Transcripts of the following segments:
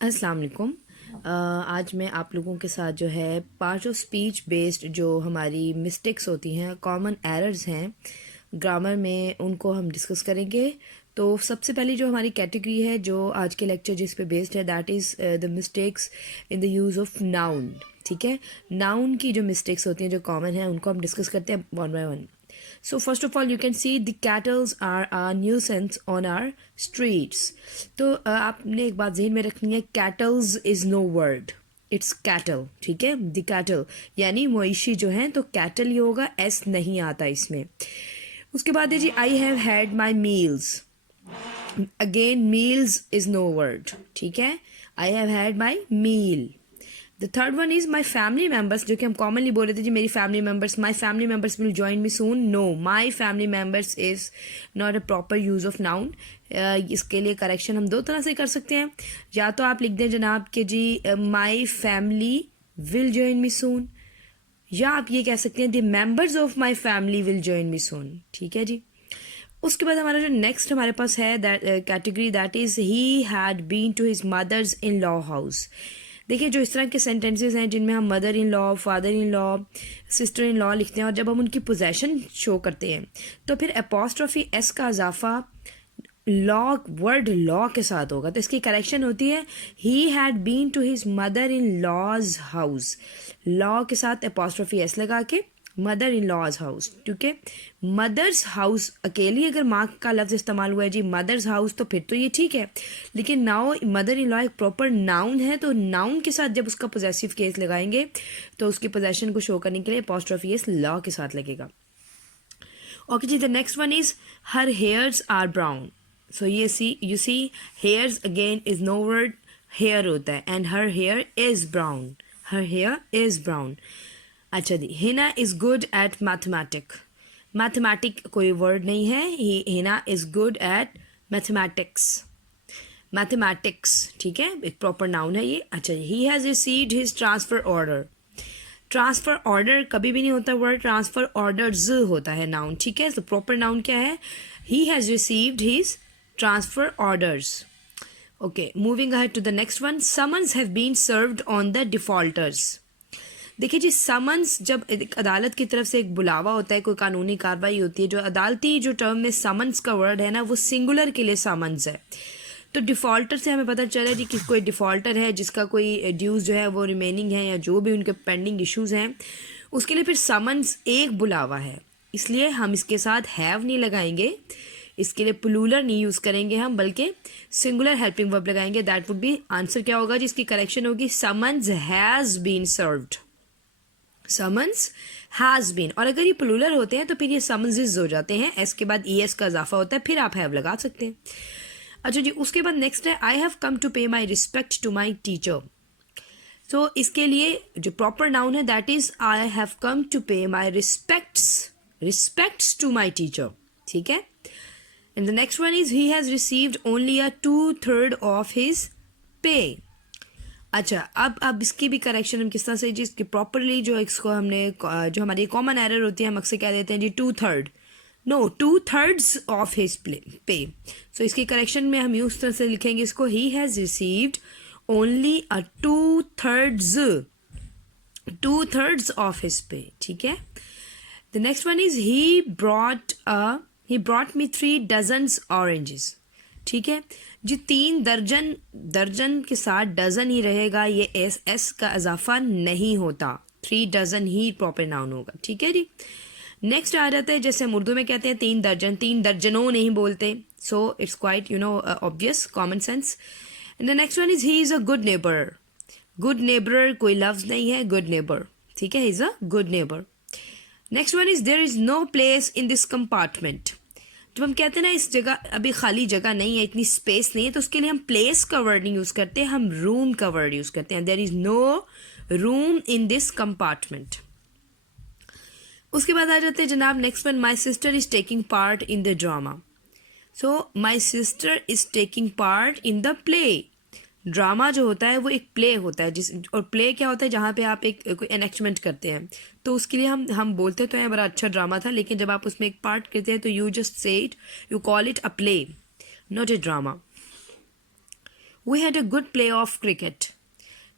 अस्सलाम वालेकुम। आज मैं आप लोगों के साथ जो है पार्ट ऑफ स्पीच बेस्ड जो हमारी मिस्टेक्स होती हैं, कॉमन एरर्स हैं ग्रामर में, उनको हम डिस्कस करेंगे। तो सबसे पहली जो हमारी कैटेगरी है जो आज के लेक्चर जिस पे बेस्ड है, that is the mistakes in the use of noun. ठीक है, नाउन की जो मिस्टेक्स होती हैं जो कॉमन है उनको हम डिस्कस करते हैं one by one. So first of all, you can see the cattles are a nuisance on our streets. तो आपने एक बात ज़हन में रखनी है, cattles is no word, it's cattle. ठीक है, the cattle यानी मवेशी जो हैं, तो cattle ही होगा, s नहीं आता इसमें। उसके बाद है जी I have had my meals. Again meals is no word. ठीक है, I have had my meal. The third one is my family members, जो कि हम कॉमनली बोल रहे थे जी मेरी family members, my family members will join me soon. No, my family members is not a proper use of noun. इसके लिए करेक्शन हम दो तरह से कर सकते हैं। या तो आप लिख दें जनाब कि जी my family will join me soon, या आप ये कह सकते हैं the members of my family will join me soon. ठीक है जी। उसके बाद हमारा जो नेक्स्ट हमारे पास है category, that is he had been to his mother's in law house. देखिए, जो इस तरह के सेंटेंसेस हैं जिनमें हम mother in law, father in law, sister in law लिखते हैं, और जब हम उनकी पोजेशन शो करते हैं तो फिर अपोस्ट्रोफी एस का इजाफा लॉ, वर्ड लॉ के साथ होगा। तो इसकी करेक्शन होती है he had been to his mother in law's house, law के साथ अपोस्ट्रोफी एस लगा के मदर इन लॉज हाउस। क्योंकि मदर्स हाउस अकेली अगर माँ का लफ्ज़ इस्तेमाल हुआ है जी मदर्स हाउस, तो फिर तो ये ठीक है, लेकिन नाउ मदर इन लॉ एक प्रॉपर नाउन है, तो नाउन के साथ जब उसका पोजेसिव केस लगाएंगे तो उसकी पोजेशन को शो करने के लिए अपोस्ट्रोफी एस लॉ के साथ लगेगा। ओके जी, the next one is her hairs are brown. So ये you see hairs again is no word, hair होता है, and her hair is brown, her hair is brown. अच्छा जी, Hina is good at mathematic. Mathematic कोई word नहीं है, Hina is good at mathematics, mathematics. ठीक है, एक प्रॉपर नाउन है ये। अच्छा जी, he has received his transfer order. Transfer order कभी भी नहीं होता वर्ड, ट्रांसफ़र ऑर्डर्स होता है नाउन। ठीक है, तो प्रॉपर नाउन क्या है, he has received his transfer orders. Okay, moving ahead to the next one, summons have been served on the defaulters. देखिए जी, समन्स जब अदालत की तरफ से एक बुलावा होता है, कोई कानूनी कार्रवाई होती है, जो अदालती जो टर्म में समन्स का वर्ड है ना, वो सिंगुलर के लिए समन्स है। तो डिफ़ॉल्टर से हमें पता चला जी कि कोई डिफ़ॉल्टर है जिसका कोई ड्यूज़ जो है वो रिमेनिंग है, या जो भी उनके पेंडिंग इश्यूज़ हैं, उसके लिए फिर समन्स एक बुलावा है, इसलिए हम इसके साथ हैव नहीं लगाएंगे, इसके लिए प्लूरल नहीं यूज़ करेंगे हम, बल्कि सिंगुलर हेल्पिंग वर्ब लगाएंगे। दैट वुड बी, आंसर क्या होगा जिसकी करेक्शन होगी, summons has been served, summons has been. और अगर ये प्लूरल होते हैं तो फिर ये समन्स हो जाते हैं, एस के बाद ई एस का इजाफा होता है, फिर आप हैव लगा सकते हैं। अच्छा जी, उसके बाद नेक्स्ट है आई have come to pay my respect to my teacher. तो इसके लिए जो प्रॉपर नाउन है that is I have come to pay my respects to my teacher. ठीक है, and the next one is he has received only a 2/3 of his pay. अच्छा, अब इसकी भी करेक्शन हम किस तरह से, जिसकी प्रॉपरली जो इसको हमने, जो हमारी कॉमन एरर होती है, हम अक्सर कह देते हैं जी 2/3, नो 2/3 ऑफ हिज पे। सो इसकी करेक्शन में हम उस तरह से लिखेंगे इसको, ही has received only a 2/3 of his पे। ठीक है, the next one is he brought me 3 dozens oranges. ठीक है जी, 3 दर्जन, दर्जन के साथ डजन ही रहेगा, ये एस का इजाफा नहीं होता, 3 डजन ही प्रॉपर नाउन होगा। ठीक है जी, नेक्स्ट आ जाता है, जैसे हम उर्दू में कहते हैं 3 दर्जन, 3 दर्जनों नहीं बोलते, so it's quite obvious, common sense. And the next one is he is a good neighbour. Good neighbour कोई लफ्ज नहीं है, गुड नेबर। ठीक है, he is a good neighbour. Next one is there is no place in this compartment. जब हम कहते हैं ना इस जगह अभी खाली जगह नहीं है, इतनी स्पेस नहीं है, तो उसके लिए हम प्लेस का वर्ड नहीं यूज़ करते, हम रूम का वर्ड यूज़ करते हैं, there is no room in this compartment. उसके बाद आ जाते हैं जनाब next one, my sister is taking part in the drama. So my sister is taking part in the play. Drama जो होता है वो एक प्ले होता है, और प्ले क्या होता है, जहाँ पे आप एक कोई एनेक्टमेंट करते हैं, तो उसके लिए हम बोलते तो हैं बड़ा अच्छा ड्रामा था, लेकिन जब आप उसमें एक पार्ट करते हैं तो you just say it, you call it a play, not a drama. We had a good play of cricket.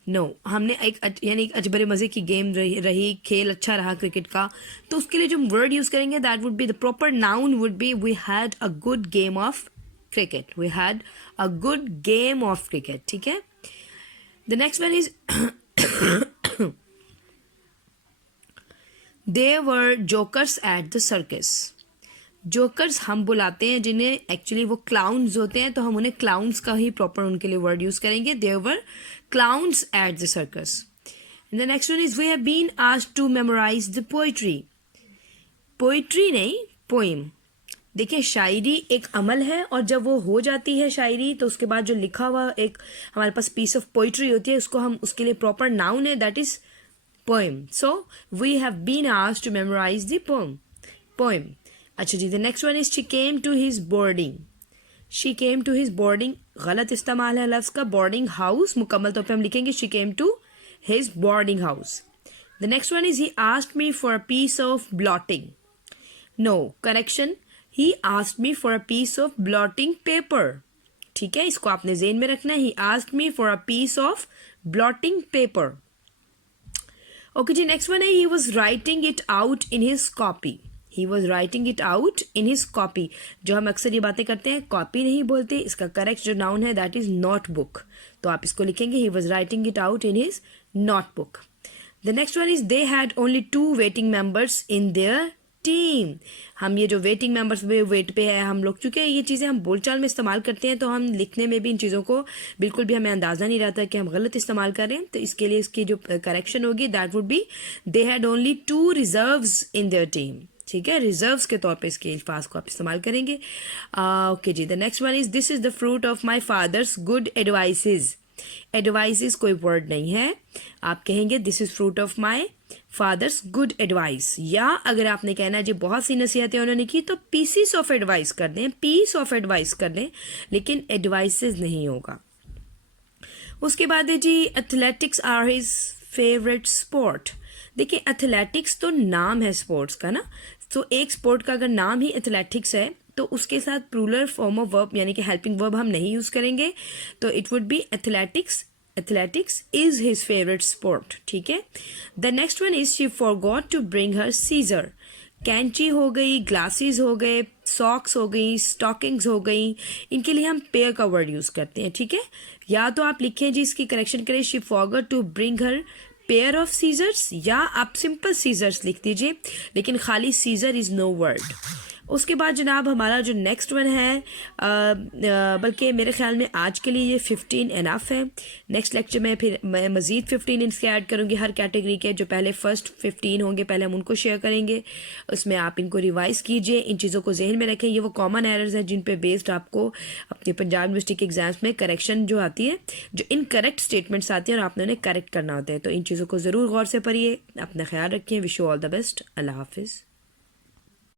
No, हमने यानी एक अजबरे मज़े की गेम रही, खेल अच्छा रहा क्रिकेट का, तो उसके लिए जो हम वर्ड यूज़ करेंगे that would be the proper noun would be we had a good game of cricket. We had a good game of cricket, ठीक है। The next one is there were jokers at the circus. Jokers हम बुलाते हैं जिन्हें actually वो clowns होते हैं, तो हम उन्हें क्लाउन्स का ही प्रॉपर उनके लिए वर्ड यूज करेंगे। There were clowns at the circus. The next one is we have been asked to memorise the poetry. Poetry नहीं, पोइम। देखिए, शायरी एक अमल है और जब वो हो जाती है शायरी तो उसके बाद जो लिखा हुआ एक हमारे पास पीस ऑफ पोइट्री होती है, उसको हम उसके लिए प्रॉपर नाउन है that is poem. So we have been asked to memorise the poem. अच्छा जी, the next one is she came to his boarding. She came to his boarding गलत इस्तेमाल है लफ्ज का। बोर्डिंग हाउस मुकम्मल तौर पे हम लिखेंगे she came to his boarding house. The next one is he asked me for a piece of blotting. No, correction, he asked me for a piece of blotting paper. ठीक है, इसको आपने ज़हन में रखना है। He asked me for a piece of blotting paper. Okay जी, next one है he was writing it out in his copy. He was writing it out in his copy. जो हम अक्सर ये बातें करते हैं, कॉपी नहीं बोलते, इसका करेक्ट जो नाउन है दैट इज नोटबुक। तो आप इसको लिखेंगे ही was writing it out in his notebook. The next one is they had only 2 waiting members in their team. हम ये जो वेटिंग मेंबर्स वेट पे है हम लोग, चूंकि ये चीज़ें हम बोलचाल में इस्तेमाल करते हैं तो हम लिखने में भी इन चीज़ों को बिल्कुल भी हमें अंदाज़ा नहीं रहता कि हम गलत इस्तेमाल कर रहे हैं। तो इसके लिए इसकी जो करेक्शन होगी that would B they had only 2 reserves in their team. ठीक है, रिजर्व्स के तौर पे इसके अल्फाज को आप इस्तेमाल करेंगे। ओके जी, the next one is this is the fruit of my father's good advices. Advices कोई वर्ड नहीं है, आप कहेंगे this is fruit of my father's good advice. या अगर आपने कहना है जी बहुत सी नसीहतें उन्होंने की तो पीसीस ऑफ एडवाइस कर दें, पीस ऑफ एडवाइस कर दें, लेकिन एडवाइसेज नहीं होगा। उसके बाद है जी athletics are his favourite sport. देखिए, एथलेटिक्स तो नाम है स्पोर्ट्स का ना, तो एक स्पोर्ट का अगर नाम ही एथलेटिक्स है तो उसके साथ प्लूरल फॉर्म ऑफ वर्ब यानी कि हेल्पिंग वर्ब हम नहीं यूज करेंगे, तो it would be athletics. Athletics is his favourite sport. ठीक है, the next one is she forgot to bring her scissor. कैंची हो गई, ग्लासेस हो गए, सॉक्स हो गई, स्टॉकिंग्स हो गई, इनके लिए हम पेयर का वर्ड यूज करते हैं। ठीक है, या तो आप लिखें जी इसकी करेक्शन करें she forgot to bring her pair of scissors, या आप सिंपल सीजर्स लिख दीजिए, लेकिन खाली सीजर इज नो वर्ड। उसके बाद जनाब हमारा जो नेक्स्ट वन है, बल्कि मेरे ख्याल में आज के लिए ये 15 इनफ है। नेक्स्ट लेक्चर में फिर मैं मज़ीद 15 इसके ऐड करूँगी हर कैटेगरी के। जो पहले फर्स्ट 15 होंगे पहले हम उनको शेयर करेंगे, उसमें आप इनको रिवाइज़ कीजिए, इन चीज़ों को जहन में रखें। ये वो कॉमन एरर्स हैं जिन पे बेस्ड आपको अपने पंजाब यूनिवर्सिटी के एग्जाम्स में करेक्शन जो आती है, जो इनकरेक्ट स्टेटमेंट्स आती हैं और आपने उन्हें करेक्ट करना होता है। तो इन चीज़ों को ज़रूर गौर से पढ़िए। अपना ख्याल रखिए। Wish you all the best. अल्लाह हाफिज़।